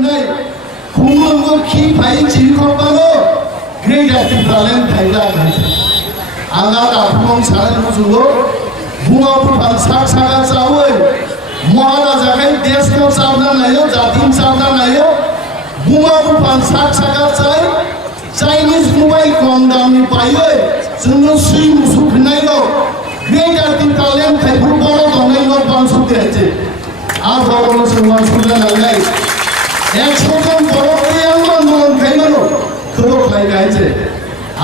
खनाय खुंगो खि phi चिरखबानो Greta तिप्रालेन थाइला गाइছে आगा दाफुं सारा जुगो बुङाफोर साग सागा चावै महाराजाखाय देशखौ चावना नायो जातिन चावना नायो बुङाफोर साग सागा चाइ चाइनिज मोबाइल कम दामनि पायो जोंनो सुइ मुसु फैनायलो ग्रेटा तिप्रालेन थाइफोर बर' दंनायलो बांसु देছে আর বড় সমান শুনে নাই 100 জন বড় করে আন্দোলন খাইমানো খবর খাই গাইছে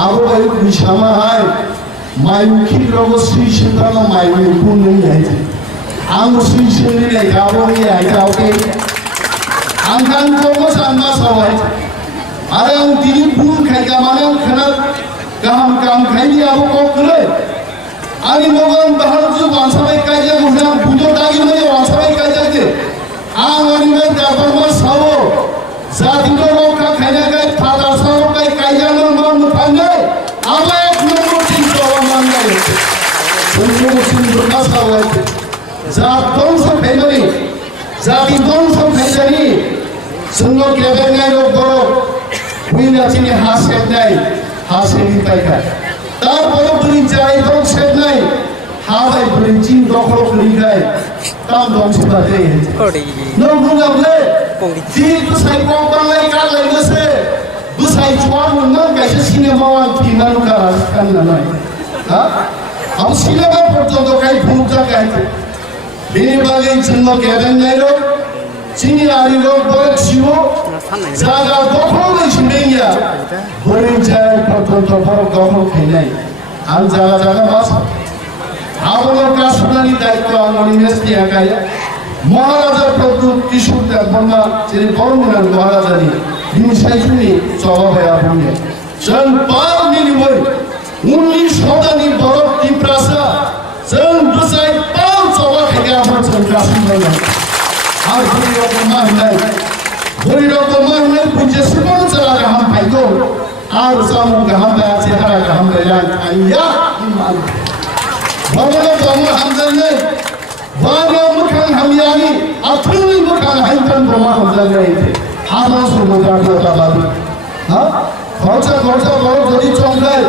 আরো ভাই বিশামা হাই মাইমুখি প্রবশ্রী সেন্টারলা মাইমুখু নেই গাইছে আম শ্রী সেন্টারে নাই গাবনি আইতাওকে আনকান কোমো সানবা সবাই আরে আম দিলি পুন খাইগা মানে খানা গাহাম কাম খাইনি আবো ককলে आनी मोगन बाहर जो वांसाबाई कायजा गुना बुजो दागी में वांसाबाई कायजा के आंगनी में दाबर में सावो जाति को लोग का खाने का फादा सावो का कायजा में मन मुफाने आवे एक नंबर चीज तो मान गए उनको मुस्लिम दुर्गा सावो जात कौन सा फैमिली जाति कौन सा फैमिली सुनो क्या करना लोग करो हुई ना चीनी हासिल नहीं हासिल नहीं पाएगा তারপরে বলি যাই দল শেষ নাই হাওয়াই বলি চিন দখল করি গায় তাম ধ্বংস করে নবুগাবলে জি দুসাই কোম্পানি কাল লাগছে দুসাই চোয়ান না গাইছে সিনেমা কিনানো কাজ কান নাই হ্যাঁ আম সিনেমা পর্যন্ত কাই ভূমিকা গাইছে বিনি বাগে জন্য কেবেন নাইলো চিনি আরি লোক বলছিও জায়গা দখল নিছিয়া বলি যায় পর্যন্ত বড় দখল খাইলাই আর জায়গা জায়গা বাস আবহাওয়ার কাশনানি দায়িত্ব আমনি মেস্তি একাই মহারাজা প্রদ্যুৎ কিশোর দেব বর্মা যিনি বর্মনার মহারাজানি তিনি সাইজুনি জবাবে আপনি জন পার মিলিবই 19 শতানি বড় টিপ্রাসা জন দুসাই পাল জবা খেগে আমার জন কাশন না আর বলি রকম নাই বলি রকম নাই বুঝে সুমন চালা গাম পাইতো আর সামু গাম আছে হারা গাম রেলান আইয়া ইমান ভগবান জন্ম হামজানে বাবা মুখান হামিয়ানি আতুনি মুখান হাইতান ব্রহ্মা হামজানে আমার সুমদা কথা বাবু হ্যাঁ খরচা খরচা বড় যদি চমকায়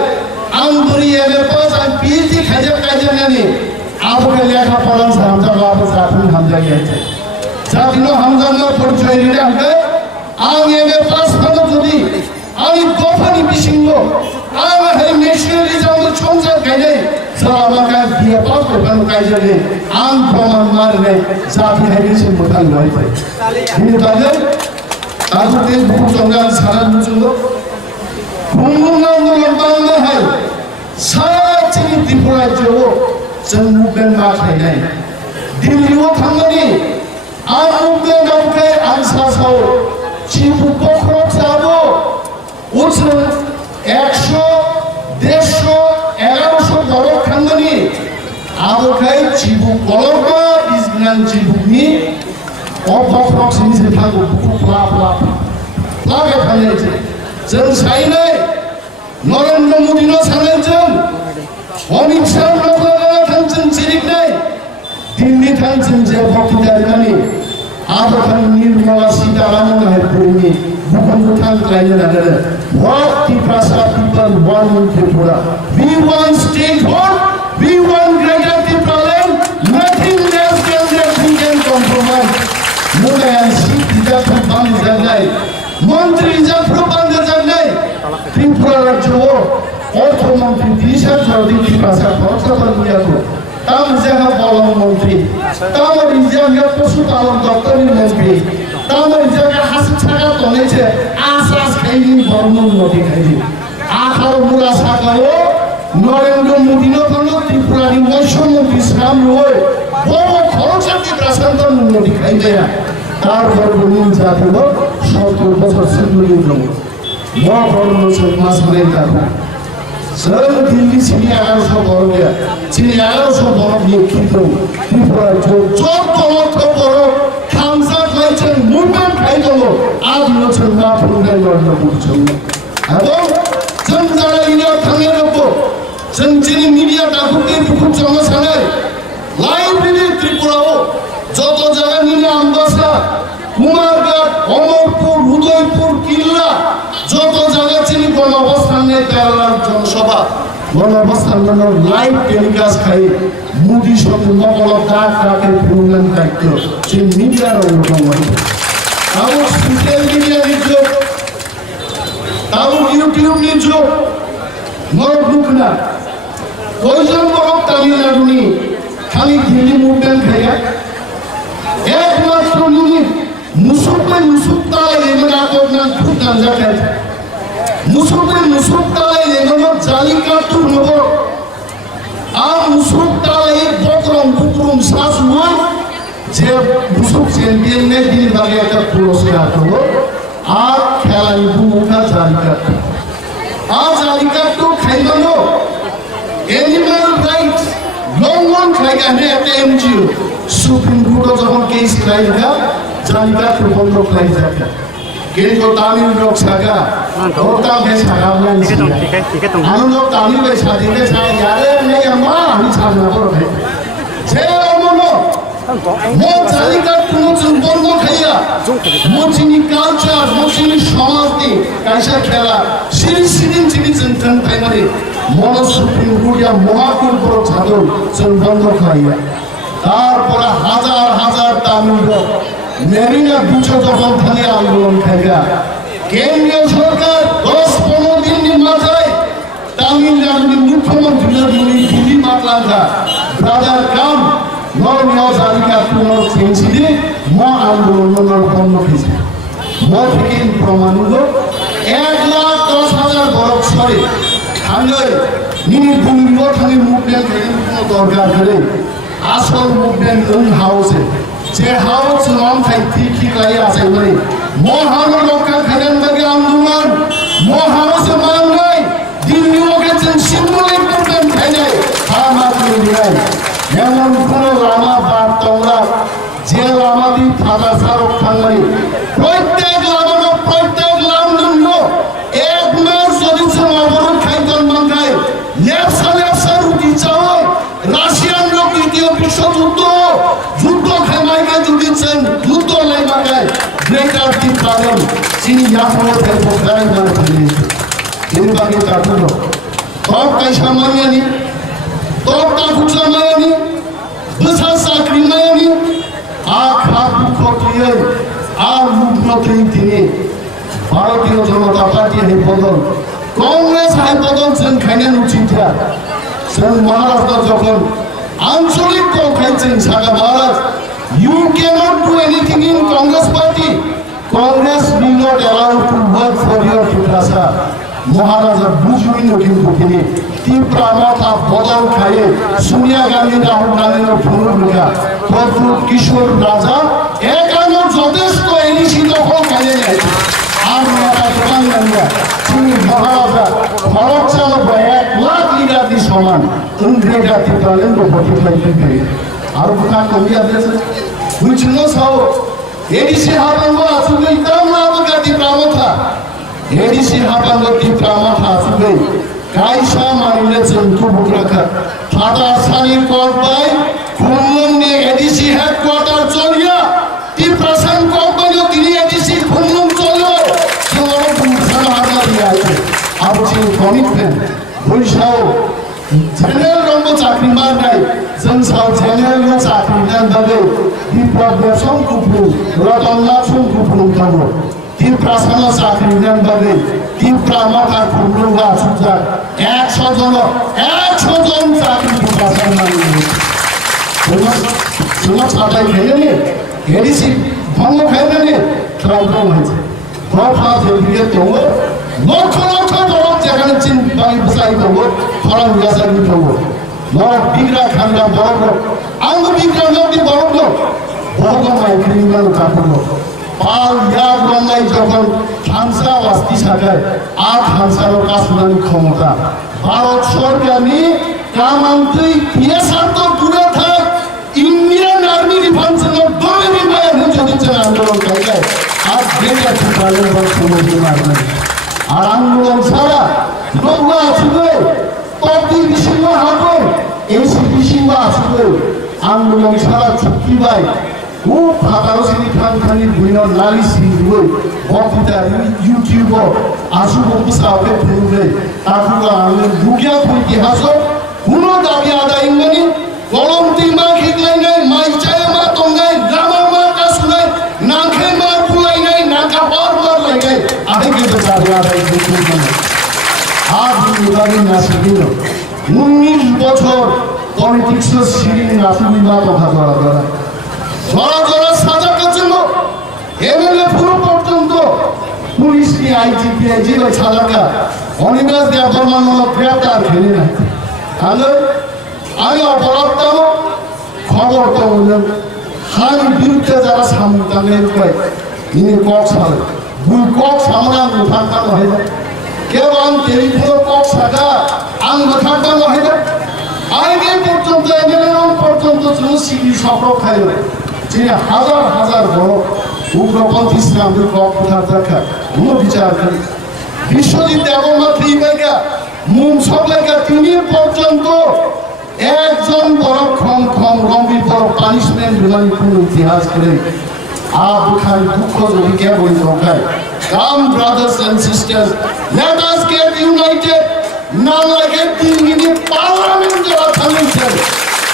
আমদুরি এমএ পাস আর পিএইচডি খাজা কাজে নানি আপকে লেখা পড়ান সামতা বাবু সাথী হামজা গেছে জাতিনো হামজানো পরিচয় দিলে আগে আম এমএ পাস হলো যদি আমি দফানি বিশিঙ্গ আমার হে ন্যাশনালিজম সংসার গাইলে সালামাকা দিয়ে পাস করবেন কাইজালে আম প্রমাণ মারলে জাতি হেগেছে মোতাল নয় তিনি তাহলে তাদের বহু জঙ্গল সারার জন্য ঘুমঘুম আন্দোলন বাংলা হয় সারা চিনি ত্রিপুরার জন্য जों मुभमेन्ट माखायनाय दिल्लीयाव थांनानै आं मुभमेन्ट माखाय आं सासाव चिबु क'क्राझार जाबो उजों 100 150 1100 बरफ थांनानै आबोखाय चिबु कलरबा बिजनान चिबुनि अफाफ्राक्सिनि थांगौ प्ला प्ला प्लागे थांनायजों जों सायनाय नरेन्द्र मोदीनो साननायजों अमित शाह नगरा थांजों जिरिकनाय दिल्ली थांजों जे बकिदारिमानि आबोखाय निर्मला सीतारामन हायपुरनि बुखुनखौ थांलायनो नागिरो what Tiprasa people want in Tripura we want statehood we want greater Tripuran nothing less than that we can compromise मुलायान सीट दिजाफोर बांध जानाय मन्त्रि जाफोर बांध जानाय त्रिपुरा राज्योआव অর্থমন্ত্রী দিশা চৌধুরী ত্রিপাসা খরচা বানিয়াতো তাম জায়গা বলম মন্ত্রী তাম জায়গা পশুপালন দপ্তরের মন্ত্রী তাম জায়গা হাসি ছাড়া তলেছে আশ্বাস খাইনি বর্মন নদী খাইনি আখার মুলা সাগাও নরেন্দ্র মোদী নগর ত্রিপুরারি মৎস্যমন্ত্রী শ্রাম রয় বড় খরচা ত্রিপ্রাসান্তর নদী খাইবে তার বর্মন জাতিব 70 বছর সিন্ধুরি উঠল মহাবর্ণ মাস মানে কারণ जों दिल्ली सिनि 1100 बरफिया सिनि 1100 बरफनि खिन्थौ त्रिपुरा जब बरफ बरफ खामसा खायजों मुभमेन्ट खायदङ आदिनो जों मा फोरोंनाय नरेन्द्र मोदी जों এবং जों जारा इन्डिया थांनाय रबो जों दिनै मिडिया दाखुनि बुखुन जमा सानाय लाइब्रेरि त्रिपुराव যত জায়গা নিলে আমবাসা কুমারঘাট অমরপুর, উদয়পুর, কিল্লা যত জায়গা চিনি গণঅবস্থান নিয়ে কেরালার জনসভা গণঅবস্থান লাইভ টেলিকাস্ট খাই মোদী সঙ্গে নকল ডাক ডাকের প্রোগ্রাম দায়িত্ব সে মিডিয়ার অনুকরণ তাও সোশ্যাল মিডিয়া নির্যোগ তাও ইউটিউব নির্যোগ নরক না কয়জন বরফ তামিলনাড়ু নি খালি দিল্লি মুভমেন্ট খাইয়া একমাত্র নিয়ে মুসুকমে মুসুকতায় এমনা করনান খুদান জায়গায় মুসুকমে মুসুকতায় এমনা জালিকাটু নব আর মুসুকতায় বকরম বুকরম শাসময় যে মুসুক চ্যাম্পিয়ন নে দিন বাগে একটা পুরস্কার হলো আর খেলাই ভূমিকা জালিকাটু আর জালিকাটু খাইবানো এনিম্যাল রাইটস লঙ্ঘন খাইগা নে একটা এনজিও সুপ্রিম কোর্ট যখন কেস খাইগা জালিকাটু বন্ধ খাই যাবে কিন্তু তামিল লোক সাগা ওটা বেশ হারামনা আনন্দ তামিল বেশ সাজিতে চাই আরে নেই আমরা আমি ছাড়না বড় ভাই যে অমনো মো জালিকাটু বন্ধ খাইয়া মোচিনি কালচার মোচিনি সমাজনি কাইসা খেলা সিরিন চিন্তান তাইমারে মনো সুপ্রিম কোর্টিয়া মহাকুর বড় ছাদল সব বন্ধ খাইয়া তারপর হাজার হাজার তামিল লোক মেরিনা বুঝো যখন থানে আন্দোলন খাইয়া কেন্দ্রীয় সরকার 10-15 দিন মাথায় তামিলনাড়ুর মুখ্যমন্ত্রী দিল্লি মাতলাঙ্গা ব্রাদার কাম নরমিয়া জালিকা পুনর চেঞ্জিলে ম আন্দোলনের বন্ধ হয়েছে ম থেকে প্রমাণ হলো 1,10,000 বরফ সরে খাঙ্গাই নিনি ভূমি থানে মুভমেন্ট কোনো দরকার করে আসল মুভমেন্ট হাউসে যে হাউস নাম খাই ঠিক লাই আছে মানে মহানো লোকাল খাইলেন বাগে আন্দোলন মহাউসে মান নাই দিল্লি ওকেছেন সিম্বলিক মুভমেন্ট খাই নাই আমার দিলাই যেমন কোন লামা বা তোমরা যে লামাদি থাকা সারক খাঙ্গাই প্রত্যেক লামানো প্রত্যেক লামদুন্ন এক মাস যদি অবরোধ খাইতন মাঙ্গায় লেফসা রুটি চাওয়ায় রাশিয়ান লোক দ্বিতীয় বিশ্বযুদ্ধ যুদ্ধ খেমাইকে জুড়িয়েছেন যুদ্ধ লাইমাকায় গ্রেটার টি কারণ চিনি ইয়াফনে ফেরবো গাই মানে ফেলিয়েছে তিনি বাকি কাটল তব কাইসা মানিয়ানি তব কাকুচা মায়ানি দুসা চাকরি মায়ানি আখা দুঃখ দিয়ে আর মুখ্যমন্ত্রী তিনি ভারতীয় জনতা পার্টি হে বদল কংগ্রেস হাই বদল সেন খাইনেন উচিত সেন মহারাষ্ট্র যখন আঞ্চলিক দল খাইছেন সাগা Maharaj you can't do anything in Congress party Congress will not allow to work for your পিপাসা মহারাজা বুঝবেন কিন্তু তিনি তীব্র মাথা বদল খাইয়ে সোনিয়া গান্ধী রাহুল গান্ধীর ভূমিকা প্রভু কিশোর রাজা একানো যথেষ্ট এলিসি দখল খাইয়ে গেছে আর দোকান গান্ধা তিনি মহারাজা খরচ চালক 1 লাখ লিটার সমান ইংরেজ আতিকালেন বটিফাইতে আর কথা কমিয়া দিয়েছে which knows how এডিসি হাবাঙ্গ আসুগে ইতামা বগাতি প্রামথা এডিসি হাবাঙ্গ কি প্রামথা আসুগে কাইসা মারিলে চন্তু বুকরাখা ফাদা সানির কলপাই খুললম নে এডিসি হেডকোয়ার্টার চলিয়া তি প্রশাসন কোম্পানি তিনি এডিসি খুললম চলো তোমার বুঝা হাজার আছে আবছি কমিটমেন্ট বুঝাও জেনারেল রঙ্গ চাকরি মার নাই জনসাও জেনারেল চাকরি দেন দাবে বিপ্লব দেশম কুপু রতননাথ কুপু থাকো তিন প্রাসান চাকরি দেন দাবে তিন প্রামাতা কুপুঙ্গা সুজা 100 জন চাকরি প্রাসান মানি তোমার ছাতাই খেলে নে এডিসি ভঙ্গ খেলে নে ট্রাউটাও হয়েছে প্রফা জেলিয়ে তো লক্ষ লক্ষ বড় যেখানে চিন বাড়ি বসাই দেবো ফরান গাছাই দেবো বড় বিগড়া খান্ডা বড় আঙ্গ বিগড়া নদী বড় ভগবান ক্রিমিনাল কাপড় পাল ইয়াদ রঙ্গাই যখন হানসা ওয়াস্তি সাজায় আর হানসারও কাশুনানি ক্ষমতা ভারত সরকার নিয়ে কামান্ত্রী পিএসআর তো দূরে থাক ইন্ডিয়ান আর্মি ডিফেন্সের দলে নিয়ে যদি আন্দোলন করে আর যেটা ঠিকালের বড় সময় মারবে আর আন্দোলন ছাড়া লোক আসবে প্রতি বিশিঙ্গ হাঁটবে এসি বিশিঙ্গ আসবে আন্দোলন ছাড়া চুক্তি ভাই 오 바다로시니 탕탕이 부인어 나리 시리고 버티다 유튜버 아수고 사업에 부르네 아구가 아는 유기야 보이게 하소 우노 다비 아다 인간이 volunteer khidlai nai mai chaya ma tong nai lama ma kasunai nangkhe ma pulai nai nangka bar lai nai ahe ke bechare ada isu mana aaj nibari nasibino 19 বছর পলিটিক্স সিরিং নাসিবিনা তো হাজার হাজার জরা জরা সাজার জন্য এমএলএ পুরো পর্যন্ত পুলিশ কি আইজিপি জেলে ছাড়াকা অনিবাস দেয়া ফরমানো গ্রেপ্তার খেলে না তাহলে আগে অপরাধটাও খবর তো বললেন হার বিরুদ্ধে যারা সামনে তাদের ইনি কক সালে দুই কক সামনে আমি থাকানো হয়ে যায় কেউ আন টেলিফোন কক সাকা আন থাকানো হয়ে যায় আগে পর্যন্ত এমএলএ পর্যন্ত সিটি সফর খাই যিনি হাজার হাজার বড় উগ্রপন্থী ইসলামের কক কোথা দেখা কোনো বিচার করি বিশ্বজিৎ দেবমাত্রী বাইকা মুম সব লেখা তিনি পর্যন্ত একজন বড় ক্ষম গম্ভীর বড় পানিশমেন্ট বিমানী কোন ইতিহাস করে আবু খান দুঃখ যদি কে বলি দরকার কাম brothers and sisters let us get united না লাগে 3 মিনিট পার্লামেন্ট যারা থামিয়েছেন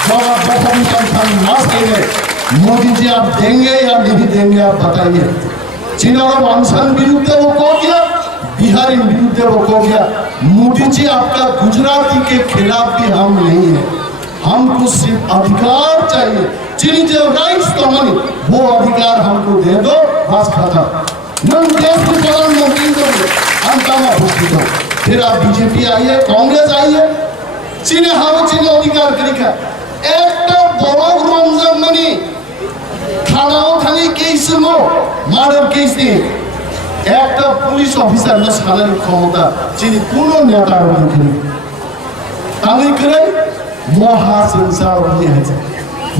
बाबा बफानी खान ना सही मोदी जी आप देंगे या नहीं देंगे आप बताइए चिनारा वांसन विरुद्ध वो को गया बिहारी विरुद्ध वो को गया मोदी जी आपका गुजराती के खिलाफ भी हम नहीं है हमको सिर्फ अधिकार चाहिए जिन्हें जो राइट्स तो मनी वो अधिकार हमको दे दो बस खत्म नम देश के प्रधानमंत्री को हम कामा होस्पिटल फिर आप बीजेपी आइए कांग्रेस आइए जिन्हें हम जिन्हें अधिकार करेगा একটা বড় রমজান মানে থানাও থানি কেস নো মার্ডার কেস নিয়ে একটা পুলিশ অফিসার না সালের ক্ষমতা যিনি কোন নেতার মুখে তাহলে করে মহা সংসার হয়ে আছে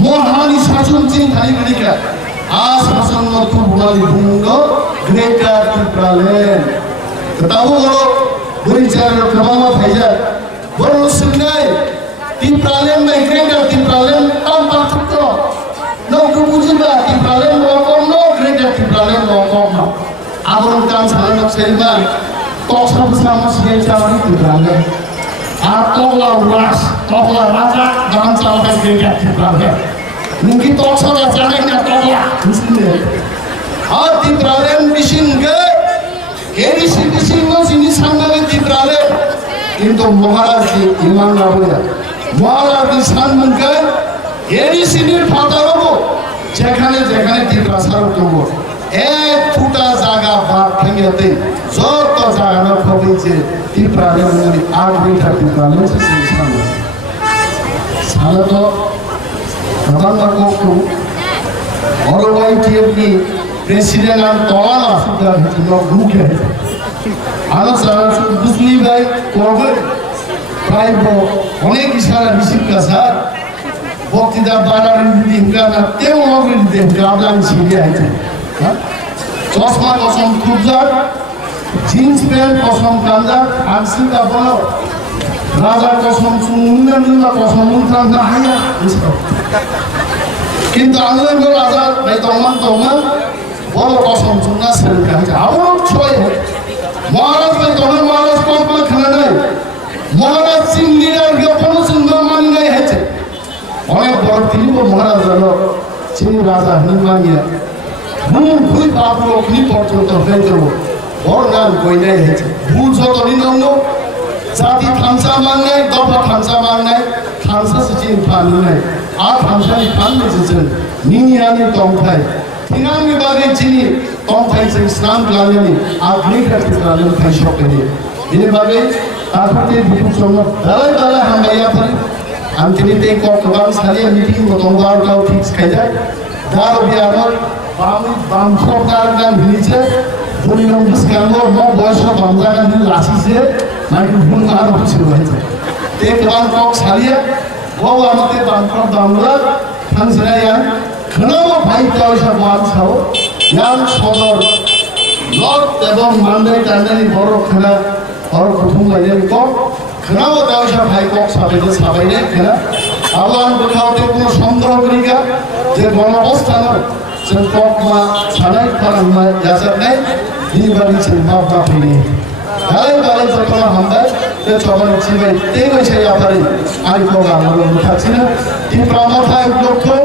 মহানি শাসন চিন খালি করিকা আ শাসন তো বলি ভঙ্গ গ্রেটার ত্রিপুরালেন তাও বড় পরিচয় ক্রমমা হয়ে যায় বড় শুনাই Timpralen greater Timpralen tampak betul. No kebujuba Timpralen lokom no greater Timpralen lokom no. Abang kan sahaja selman. Toh bersama siapa Timpralen. Ataulah ras, tohlah raja jangan sampai greater Timpralen. Mungkin toh sahaja jangannya tohlah. Timpralen bisin ke? Ini bisin masih sampai Timpralen. Itu Maharaj Imam Nawawi. মহারাজের সম্মানকে এরই সিনির ফাঁকা হবো যেখানে যেখানে তীব্রাসার করবো এক ফুটা জায়গা বাদ ভেঙেতে যত জায়গা না ফবেছে তীব্রালের মধ্যে আগ বেঠা তীব্রালের সেই সামনে সারা তো প্রধানমন্ত্রী করতো অরবাই টিএপি প্রেসিডেন্ট আর তলা না সুবিধা হয়েছিল মুখে আরো সারা বুঝলি ভাই করবে অনেক ইশারা বিশিক্ষা স্যার বক্তৃতা বানার হিমকানা তেও অগ্রিম দেব গাবলান ছিঁড়ে আছে চশমা কসম খুবজার জিন্স প্যান্ট কসম কান্দার আনসিকা বলো রাজা কসম সুন্দর কসম উন্ত্রান না হাইয়া কিন্তু আনন্দ রাজা ভাই তমান বড় কসম সুন্দর সেরে আছে আবার ছয় মহারাজ ভাই তখন মহারাজ কল্পনা খানা নাই মহারাজ সিং লিডার কোনো সুন্দর মান নাই হয়েছে অনেক বড় তিনি মহারাজ হলো চিনি রাজা হনুমানিয়া ভুল বাবু অগ্নি পর্যন্ত হয়ে যাব বড় নাম কই নাই হয়েছে ভুল যত নিনন্দ জাতি থামসা মান নাই দফা থামসা মান নাই থামসা চিনি ফান নাই আর থামসানি ফান নেছেন নিনিয়ানি তমথাই তিনাঙ্গি বাগে চিনি তমথাই সে স্নান গ্লানি আগ্নি কাটতে গ্লানি খাই সকেনি এইভাবে তারপরে দুপুর সময় বেলায় বেলায় হাঙ্গাইয়া ফেলে আন্তরিতে কতবার সারিয়ে মিটিং মতনবারটাও ফিক্স খাই যায় দার বিয়ার বাম সরকার গান ভিড়ছে পরিণাম বিস্কাঙ্গ বয়স বামজা গান লাসিছে মাইক্রোফোন আর কিছু হয়েছে একবার কক সারিয়ে ও আমাদের বামকর বাংলা থানসিরাইয়া খেলাও ভাই পয়সা বাদ ছাও ইয়ার সদর নর্থ এবং মান্ডাই টান্ডানি বড় খেলা और प्रथम लाइन को खनाव दावसा भाई को साबायदे साबायने खेला awan berkautan pun sondro mereka je bono ostano sengkok ma sanai parang ma jasad nai di bari sengkok ma pini balai berkolah hamba je coba cibai tego saya pari ari ko gamalo muthatsina di pramatha loko